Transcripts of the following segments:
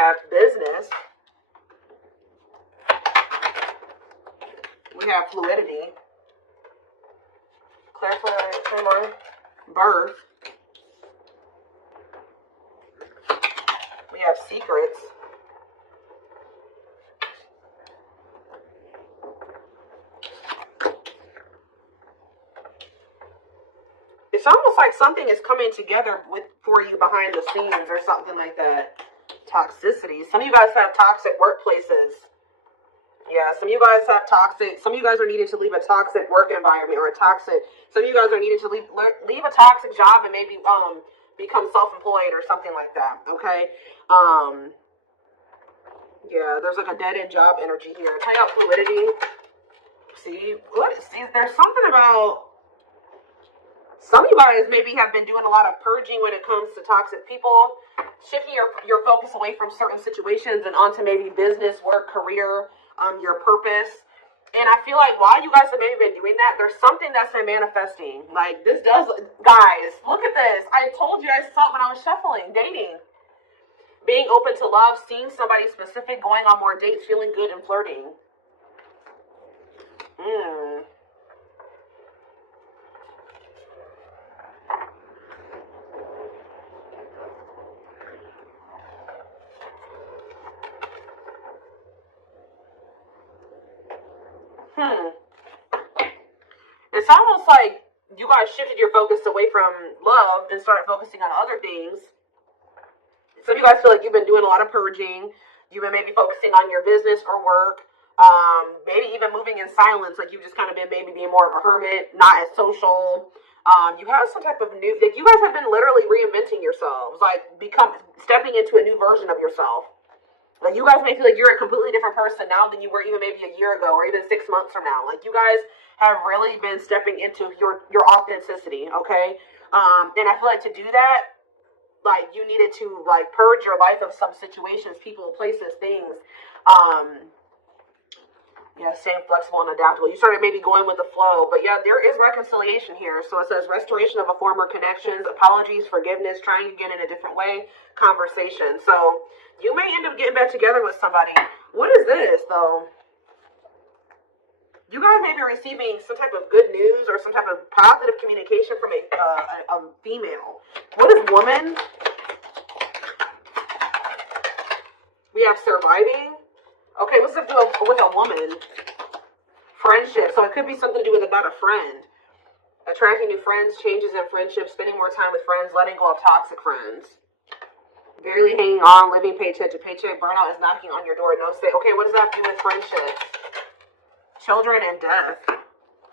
have business. We have fluidity. Clarify, birth. We have secrets. It's almost like something is coming together for you behind the scenes or something like that. Toxicity. Some of you guys have toxic workplaces. Yeah, some of you guys have toxic. Some of you guys are needed to leave a toxic work environment or a toxic. Some of you guys are needed to leave a toxic job and maybe become self-employed or something like that. Okay. Yeah, there's like a dead end job energy here. Check out fluidity. See, there's something about. Some of you guys maybe have been doing a lot of purging when it comes to toxic people, shifting your focus away from certain situations and onto maybe business, work, career, your purpose. And I feel like while you guys have maybe been doing that, there's something that's been manifesting. Like this does, guys, look at this. I told you I saw it when I was shuffling, dating. Being open to love, seeing somebody specific, going on more dates, feeling good and flirting. It's almost like you guys shifted your focus away from love and started focusing on other things. Some of you guys feel like you've been doing a lot of purging. You've been maybe focusing on your business or work. Maybe even moving in silence, like you've just kind of been maybe being more of a hermit, not as social. You have some type of new, like you guys have been literally reinventing yourselves, like stepping into a new version of yourself. Like you guys may feel like you're a completely different person now than you were even maybe a year ago or even 6 months from now. Like you guys have really been stepping into your authenticity, okay? And I feel like to do that, like you needed to like purge your life of some situations, people, places, things. Yeah, staying flexible and adaptable. You started maybe going with the flow, but yeah, there is reconciliation here. So it says restoration of a former connections, apologies, forgiveness, trying again in a different way, conversation. So you may end up getting back together with somebody. What is this, though? You guys may be receiving some type of good news or some type of positive communication from a female. What is woman? We have surviving. Okay, what's it do with a woman? Friendship. So it could be something to do with about a friend. Attracting new friends, changes in friendships, spending more time with friends, letting go of toxic friends. Barely hanging on, living paycheck to paycheck. Burnout is knocking on your door. No stay. Okay, what does that do with friendships? Children and death.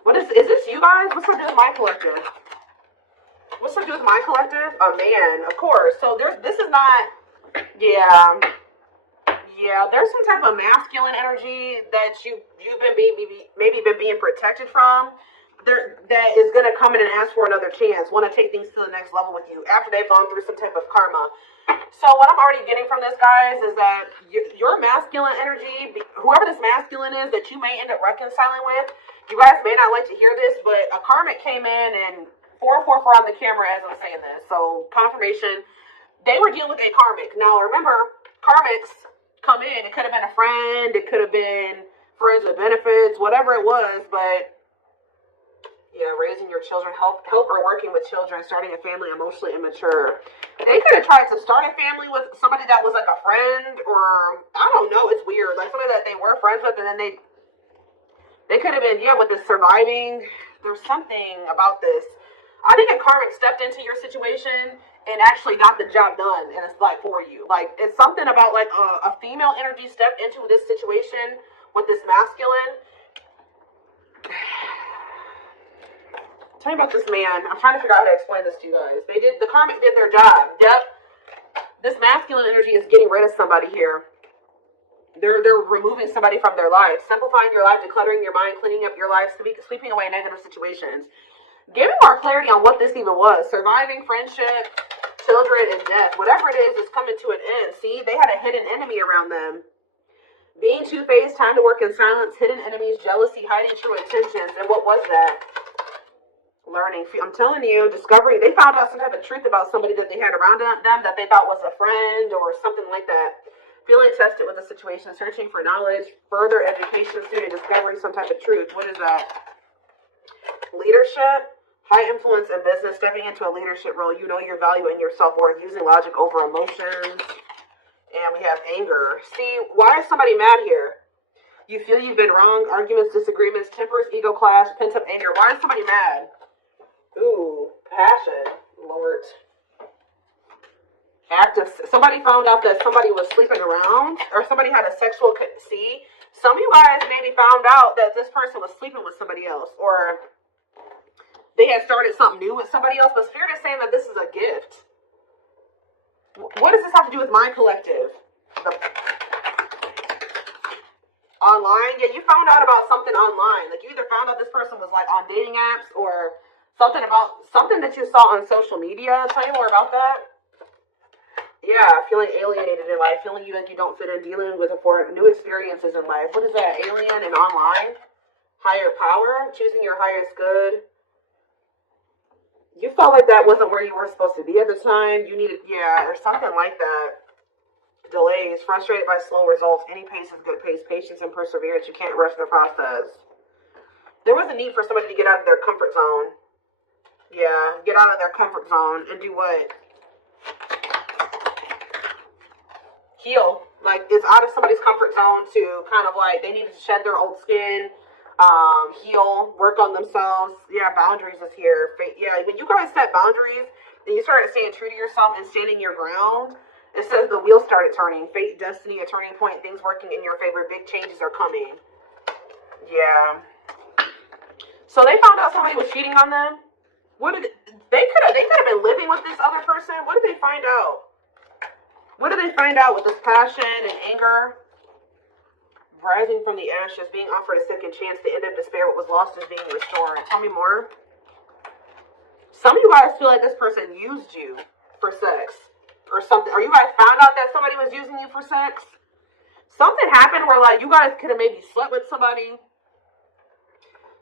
Is this you guys? What's that do with my collective? What's that do with my collective? A man, of course. So this is not, yeah. Yeah, there's some type of masculine energy that you've been maybe been being protected from. That is going to come in and ask for another chance. Want to take things to the next level with you after they've gone through some type of karma. So what I'm already getting from this, guys, is that your masculine energy, whoever this masculine is that you may end up reconciling with, you guys may not like to hear this, but a karmic came in and 444 on the camera as I'm saying this. So confirmation, they were dealing with a karmic. Now remember, karmics come in. It could have been a friend. It could have been friends with benefits, whatever it was. But yeah, raising your children, help or working with children, starting a family, emotionally immature. They could have tried to start a family with somebody that was like a friend, or I don't know. It's weird, like somebody that they were friends with, and then they could have been with the surviving. There's something about this. I think a karmic stepped into your situation and actually got the job done, and it's like for you. Like it's something about like a female energy stepped into this situation with this masculine. Tell me about this man. I'm trying to figure out how to explain this to you guys. The karmic did their job. Yep. This masculine energy is getting rid of somebody here. They're removing somebody from their life, simplifying your life, decluttering your mind, cleaning up your life, sweeping away negative situations. Give me more clarity on what this even was. Surviving, friendship, children, and death. Whatever it is coming to an end. See, they had a hidden enemy around them. Being two-faced, time to work in silence, hidden enemies, jealousy, hiding true intentions. And what was that? Learning. I'm telling you, discovery. They found out some type of truth about somebody that they had around them that they thought was a friend or something like that. Feeling tested with the situation, searching for knowledge, further education, student discovering some type of truth. What is that? Leadership, high influence in business, stepping into a leadership role. You know your value and your self-worth, using logic over emotions. And we have anger. See, why is somebody mad here? You feel you've been wrong, arguments, disagreements, tempers, ego clash, pent-up anger. Why is somebody mad? Ooh, passion, Lord. Active. Somebody found out that somebody was sleeping around, or somebody had a sexual. See, some of you guys maybe found out that this person was sleeping with somebody else, or they had started something new with somebody else. But Spirit is saying that this is a gift. What does this have to do with my collective? Online? Yeah, you found out about something online. Like you either found out this person was like on dating apps, or something that you saw on social media. Tell me more about that. Yeah, feeling alienated in life, feeling like you don't fit in, dealing with new experiences in life. What is that? Alien and online? Higher power? Choosing your highest good? You felt like that wasn't where you were supposed to be at the time. You needed, or something like that. Delays, frustrated by slow results. Any pace is good pace. Patience and perseverance. You can't rush the process. There was a need for somebody to get out of their comfort zone. Yeah, get out of their comfort zone and do what? Heal. Like, it's out of somebody's comfort zone to kind of like, they needed to shed their old skin, heal, work on themselves. Yeah, boundaries is here. Yeah, when you guys set boundaries and you started staying true to yourself and standing your ground, it says the wheel started turning. Fate, destiny, a turning point, things working in your favor, big changes are coming. Yeah. So they found out somebody was cheating on them. They could have been living with this other person. What did they find out? What did they find out with this passion and anger? Rising from the ashes, being offered a second chance to end up despair. What was lost is being restored. Tell me more. Some of you guys feel like this person used you for sex or something. Or you guys found out that somebody was using you for sex. Something happened where like you guys could have maybe slept with somebody.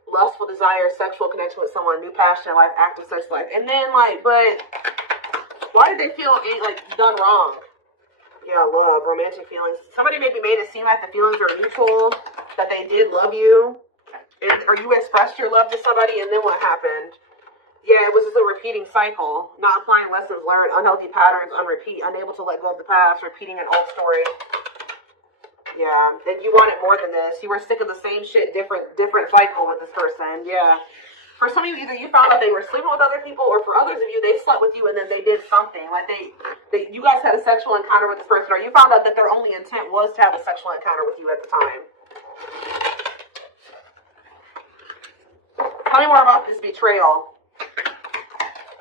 Lustful desire, sexual connection with someone, new passion in life, active sex life. And then like, but why did they feel like done wrong? Yeah, love, romantic feelings. Somebody maybe made it seem like the feelings were mutual, that they did love you, or you expressed your love to somebody, and then what happened? Yeah, it was just a repeating cycle. Not applying lessons learned, unhealthy patterns on repeat, unable to let go of the past, repeating an old story. Yeah, then you wanted more than this. You were sick of the same shit, different cycle with this person. Yeah. For some of you, either you found out they were sleeping with other people, or for others of you, they slept with you and then they did something. Like you guys had a sexual encounter with this person, or you found out that their only intent was to have a sexual encounter with you at the time. Tell me more about this betrayal,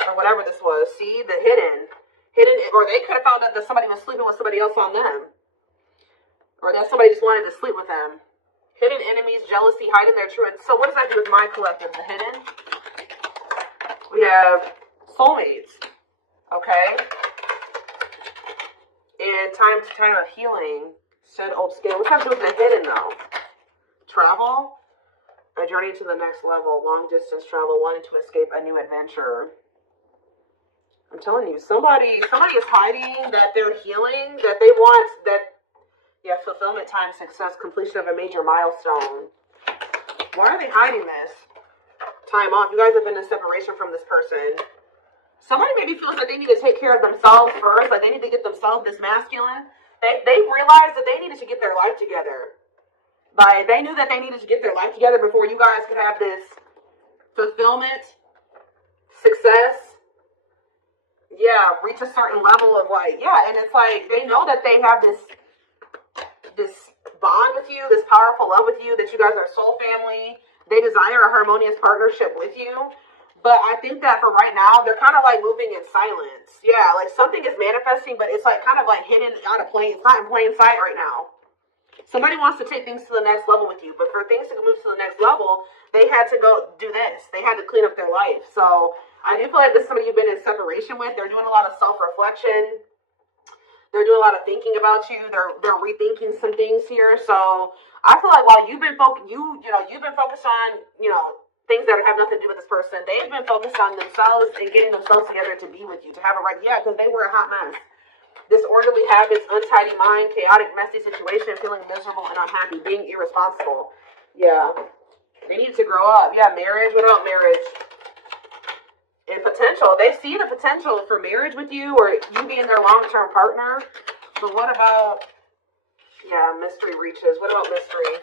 or whatever this was. See, the hidden, or they could have found out that somebody was sleeping with somebody else on them, or that somebody just wanted to sleep with them. Hidden enemies, jealousy, hiding their truth. So what does that do with my collective? The hidden? We have soulmates. Okay? And time of healing. Shed old skin. What's that do with the hidden though? Travel. A journey to the next level. Long distance travel. Wanting to escape a new adventure. I'm telling you, somebody is hiding that they're healing, that they want that. Yeah, fulfillment, time, success, completion of a major milestone. Why are they hiding this? Time off. You guys have been in separation from this person. Somebody maybe feels like they need to take care of themselves first. Like they need to get themselves this masculine. They realized that they needed to get their life together. Like they knew that they needed to get their life together before you guys could have this fulfillment, success. Yeah, reach a certain level of like, yeah, and it's like they know that they have this bond with you, this powerful love with you, that you guys are soul family. They desire a harmonious partnership with you. But I think that for right now, they're kind of like moving in silence. Yeah, like something is manifesting, but it's like kind of like hidden out of plain. It's not in plain sight right now. Somebody wants to take things to the next level with you, but for things to move to the next level, they had to go do this. They had to clean up their life. So I do feel like this is somebody you've been in separation with. They're doing a lot of self-reflection. They're doing a lot of thinking about you. They're rethinking some things here. So I feel like while you've been focused on things that have nothing to do with this person, they've been focused on themselves and getting themselves together to be with you, to have a right. Yeah, because they were a hot mess. Disorderly habits, untidy mind, chaotic, messy situation, feeling miserable and unhappy, being irresponsible. Yeah. They need to grow up. Yeah, marriage. What about marriage? And potential. They see the potential for marriage with you or you being their long-term partner. But what about, yeah, mystery reaches. What about mystery?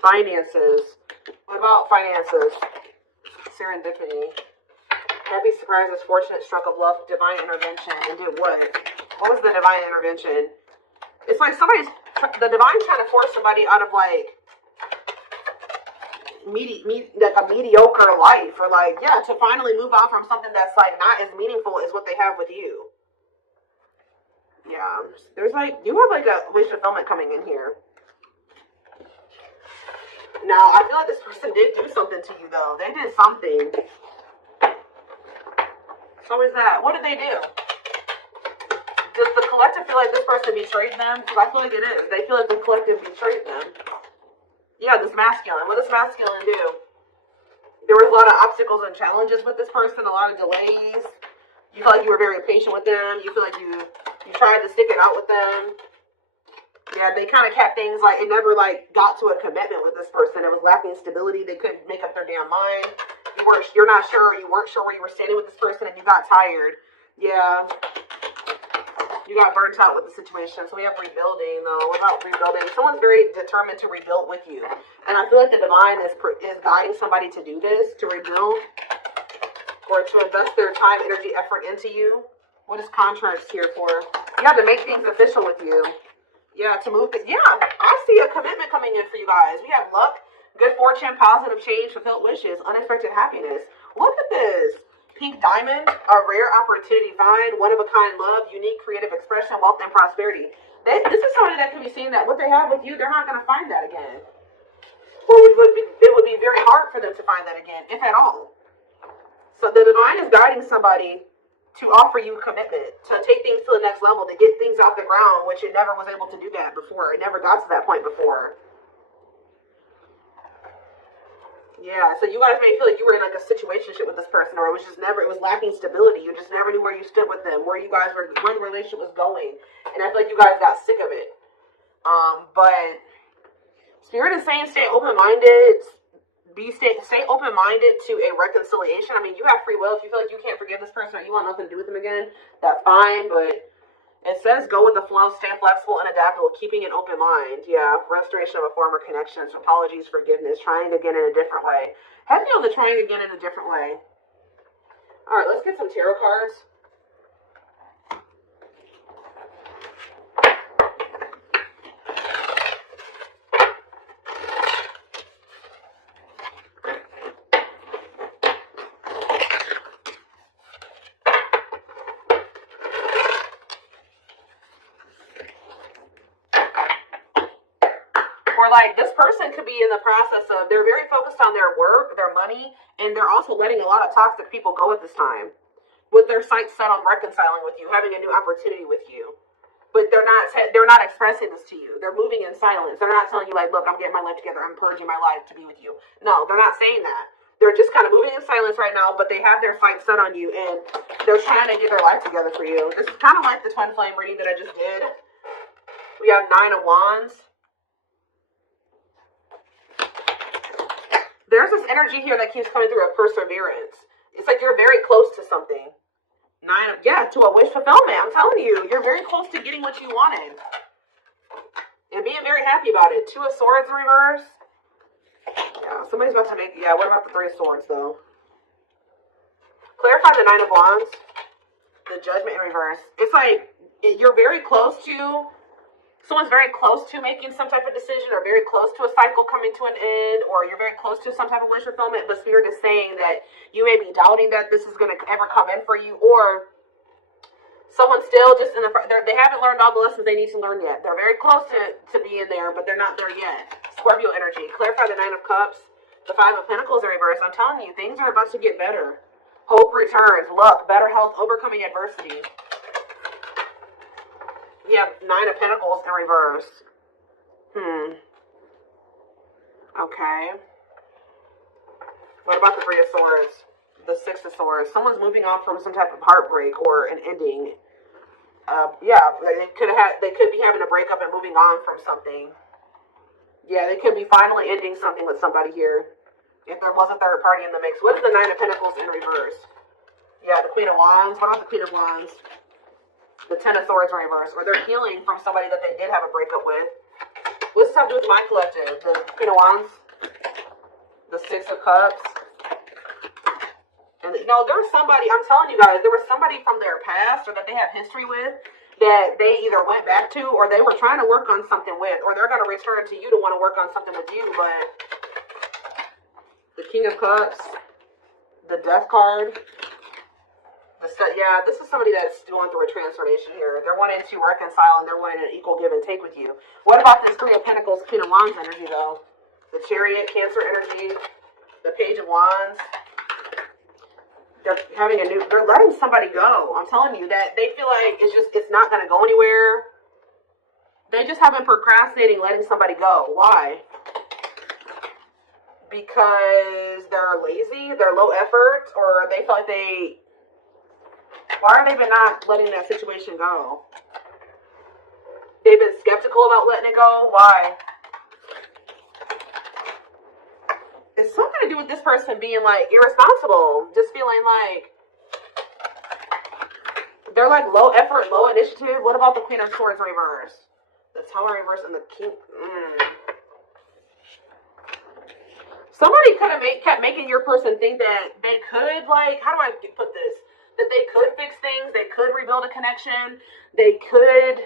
Finances. What about finances? Serendipity. Happy surprises, fortunate stroke of luck, divine intervention. And did what? What was the divine intervention? It's like the divine's trying to force somebody out of like, like a mediocre life, or like, yeah, to finally move on from something that's like not as meaningful as what they have with you. Yeah, there's like, you have like a wish fulfillment coming in here. Now, I feel like this person did do something to you though. They did something. So is that, what did they do? Does the collective feel like this person betrayed them? Because I feel like it is. They feel like the collective betrayed them. Yeah, this masculine. What does masculine do? There was a lot of obstacles and challenges with this person, a lot of delays. You feel like you were very patient with them. You feel like you tried to stick it out with them. Yeah, they kind of kept things like, it never like got to a commitment with this person. It was lacking stability. They couldn't make up their damn mind. You're not sure. You weren't sure where you were standing with this person and you got tired. Yeah. You got burnt out with the situation. So we have rebuilding, though. What about rebuilding? Someone's very determined to rebuild with you. And I feel like the divine is guiding somebody to do this, to rebuild, or to invest their time, energy, effort into you. What is contracts here for? You have to make things official with you. Yeah, to move. Yeah, I see a commitment coming in for you guys. We have luck, good fortune, positive change, fulfilled wishes, unexpected happiness. Look at this. Pink diamond, a rare opportunity find, one-of-a-kind love, unique creative expression, wealth, and prosperity. This is somebody that can be seeing that what they have with you, they're not going to find that again. Or it would be very hard for them to find that again, if at all. So the divine is guiding somebody to offer you commitment, to take things to the next level, to get things off the ground, which it never was able to do that before. It never got to that point before. Yeah, so you guys may feel like you were in like a situationship with this person, or it was lacking stability. You just never knew where you stood with them, where the relationship was going. And I feel like you guys got sick of it. But Spirit is saying stay open-minded, stay open-minded to a reconciliation. I mean, you have free will. If you feel like you can't forgive this person or you want nothing to do with them again, that's fine, but it says go with the flow, stay flexible and adaptable, keeping an open mind. Yeah, restoration of a former connection, apologies, forgiveness, trying again in a different way. Heavy on the trying again in a different way. All right, let's get some tarot cards. Or like this person could be in the process of, they're very focused on their work, their money, and they're also letting a lot of toxic people go at this time, with their sights set on reconciling with you, having a new opportunity with you. But they're not expressing this to you. They're moving in silence. They're not telling you like, look, I'm getting my life together, I'm purging my life to be with you. No, they're not saying that. They're just kind of moving in silence right now, but they have their sights set on you, and they're trying to get their life together for you. This is kind of like the twin flame reading that I just did. We have 9 of Wands. There's this energy here that keeps coming through of perseverance. It's like you're very close to something. To a wish fulfillment. I'm telling you, you're very close to getting what you wanted. And being very happy about it. 2 of Swords in reverse. Yeah, somebody's about to make, what about the 3 of Swords though? Clarify the 9 of Wands. The Judgment in reverse. It's like, you're very close to, someone's very close to making some type of decision, or very close to a cycle coming to an end, or you're very close to some type of wish fulfillment, but Spirit is saying that you may be doubting that this is going to ever come in for you, or someone's still just they haven't learned all the lessons they need to learn yet. They're very close to being there, but they're not there yet. Scorpio energy. Clarify the 9 of Cups. The 5 of Pentacles in reverse. I'm telling you, things are about to get better. Hope returns. Luck. Better health. Overcoming adversity. We have 9 of Pentacles in reverse. Okay. What about the 3 of Swords? The 6 of Swords. Someone's moving on from some type of heartbreak or an ending. Yeah, they could be having a breakup and moving on from something. Yeah, they could be finally ending something with somebody here. If there was a third party in the mix. What is the Nine of Pentacles in reverse? Yeah, the Queen of Wands. What about the Queen of Wands? The Ten of Swords in reverse. Or they're healing from somebody that they did have a breakup with. What's this have to do with my collective? The Queen of Wands. The Six of Cups. And there was somebody, I'm telling you guys, there was somebody from their past or that they have history with that they either went back to or they were trying to work on something with, or they're going to return to you to want to work on something with you. But the King of Cups, the Death card, yeah, this is somebody that's going through a transformation here. They're wanting to reconcile and they're wanting an equal give and take with you. What about this Three of Pentacles, Queen of Wands energy though? The Chariot, Cancer energy, the Page of Wands. They're letting somebody go. I'm telling you that they feel like it's not going to go anywhere. They just have been procrastinating letting somebody go. Why? Because they're lazy, they're low effort, or they feel like why are they been not letting that situation go? They've been skeptical about letting it go. Why? It's something to do with this person being like irresponsible, just feeling like they're like low effort, low initiative. What about the Queen of Swords reverse? The Tower reverse and the King. Somebody could have kept making your person think that they could, like, how do I put this? That they could fix things, they could rebuild a connection, they could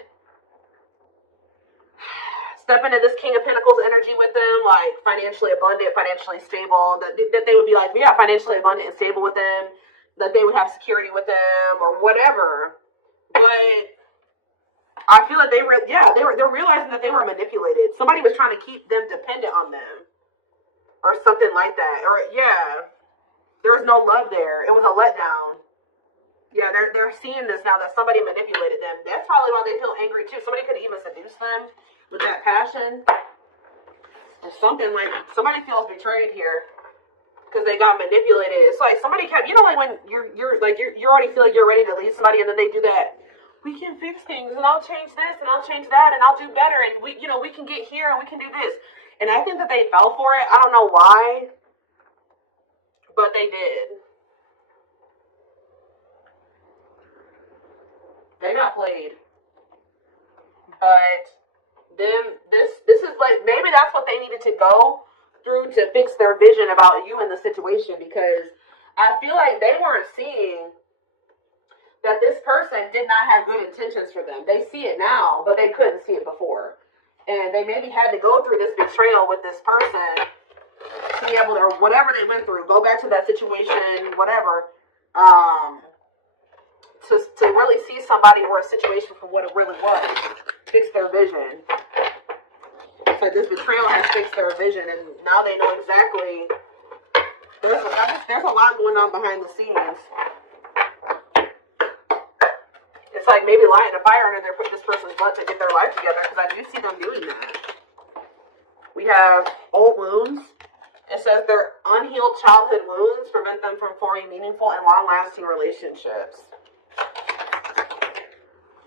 step into this King of Pentacles energy with them, like financially abundant, financially stable, that they would be like, yeah, financially abundant and stable with them, that they would have security with them or whatever. But I feel like they're realizing that they were manipulated. Somebody was trying to keep them dependent on them or something like that. Or yeah, there was no love there. It was a letdown. Yeah, they're seeing this now that somebody manipulated them. That's probably why they feel angry too. Somebody could even seduce them with that passion or something. Like somebody feels betrayed here because they got manipulated. It's like somebody kept, like when you already feel like you're ready to leave somebody and then they do that. We can fix things and I'll change this and I'll change that and I'll do better and we can get here and we can do this. And I think that they fell for it. I don't know why, but they did. They got played. But then this is like, maybe that's what they needed to go through to fix their vision about you in the situation, because I feel like they weren't seeing that this person did not have good intentions for them. They see it now, but they couldn't see it before. And they maybe had to go through this betrayal with this person to be able to, or whatever they went through, go back to that situation, whatever, to really see somebody or a situation for what it really was. Fix their vision. So this betrayal has fixed their vision, and now they know exactly. There's a lot going on behind the scenes. It's like maybe lighting a fire under this person's butt to get their life together, because I do see them doing that. We have old wounds. It says their unhealed childhood wounds prevent them from forming meaningful and long-lasting relationships.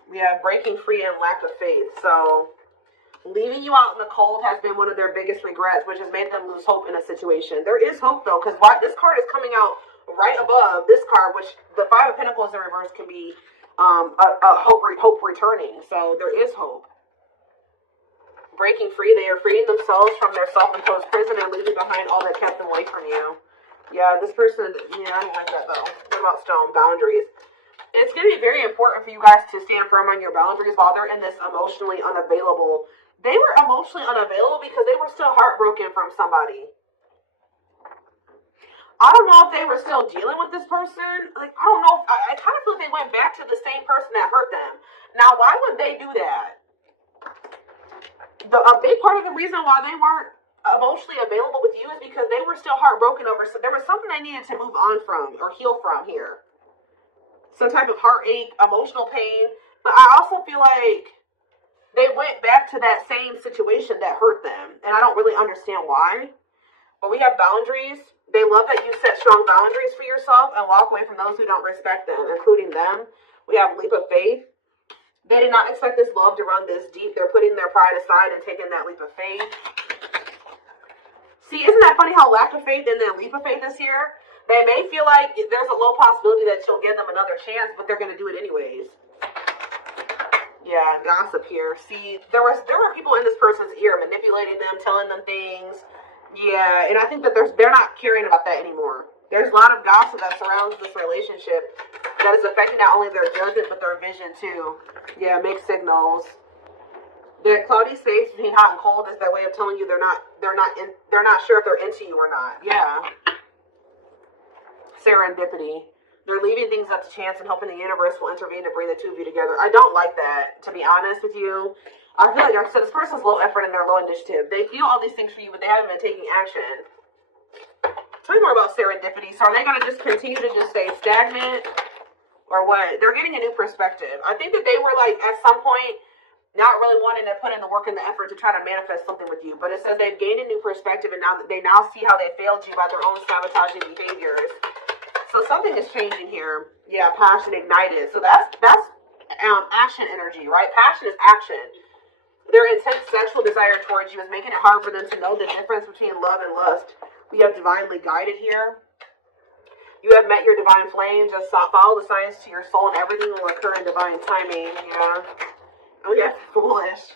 We have breaking free and lack of faith. So leaving you out in the cold has been one of their biggest regrets, which has made them lose hope in a situation. There is hope, though, because this card is coming out right above this card, which the Five of Pentacles in reverse can be a hope returning. So there is hope. Breaking free, they are freeing themselves from their self-imposed prison and leaving behind all that kept them away from you. Yeah, this person, I don't like that, though. What about stone boundaries? It's going to be very important for you guys to stand firm on your boundaries while they're in this emotionally unavailable. They were emotionally unavailable because they were still heartbroken from somebody. I don't know if they were still dealing with this person. Like, I don't know. I kind of feel like they went back to the same person that hurt them. Now, why would they do that? A big part of the reason why they weren't emotionally available with you is because they were still heartbroken over. So there was something they needed to move on from or heal from here. Some type of heartache, emotional pain. But I also feel like they went back to that same situation that hurt them. And I don't really understand why. But we have boundaries. They love that you set strong boundaries for yourself and walk away from those who don't respect them, including them. We have leap of faith. They did not expect this love to run this deep. They're putting their pride aside and taking that leap of faith. See, isn't that funny how lack of faith and then leap of faith is here? They may feel like there's a low possibility that you'll give them another chance, but they're going to do it anyways. Yeah, gossip here. See, there were people in this person's ear manipulating them, telling them things. Yeah, and I think that they're not caring about that anymore. There's a lot of gossip that surrounds this relationship that is affecting not only their judgment but their vision too. Yeah, mixed signals. The cloudy space between hot and cold is their way of telling you they're not sure if they're into you or not. Yeah. Serendipity. They're leaving things up to chance and hoping the universe will intervene to bring the two of you together. I don't like that, to be honest with you. I feel like I said this person's low effort and they're low initiative. They feel all these things for you, but they haven't been taking action. Tell me more about serendipity. So are they going to just continue to just stay stagnant? Or what? They're getting a new perspective. I think that they were like, at some point, not really wanting to put in the work and the effort to try to manifest something with you. But it says they've gained a new perspective and now they see how they failed you by their own sabotaging behaviors. So something is changing here. Yeah, passion ignited. So that's action energy, right? Passion is action. Their intense sexual desire towards you is making it hard for them to know the difference between love and lust. We have divinely guided here. You have met your divine flame. Just follow the signs to your soul and everything will occur in divine timing. Yeah. Oh yeah, foolish.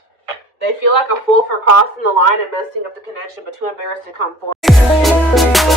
They feel like a fool for crossing the line and messing up the connection, but too embarrassed to come forward.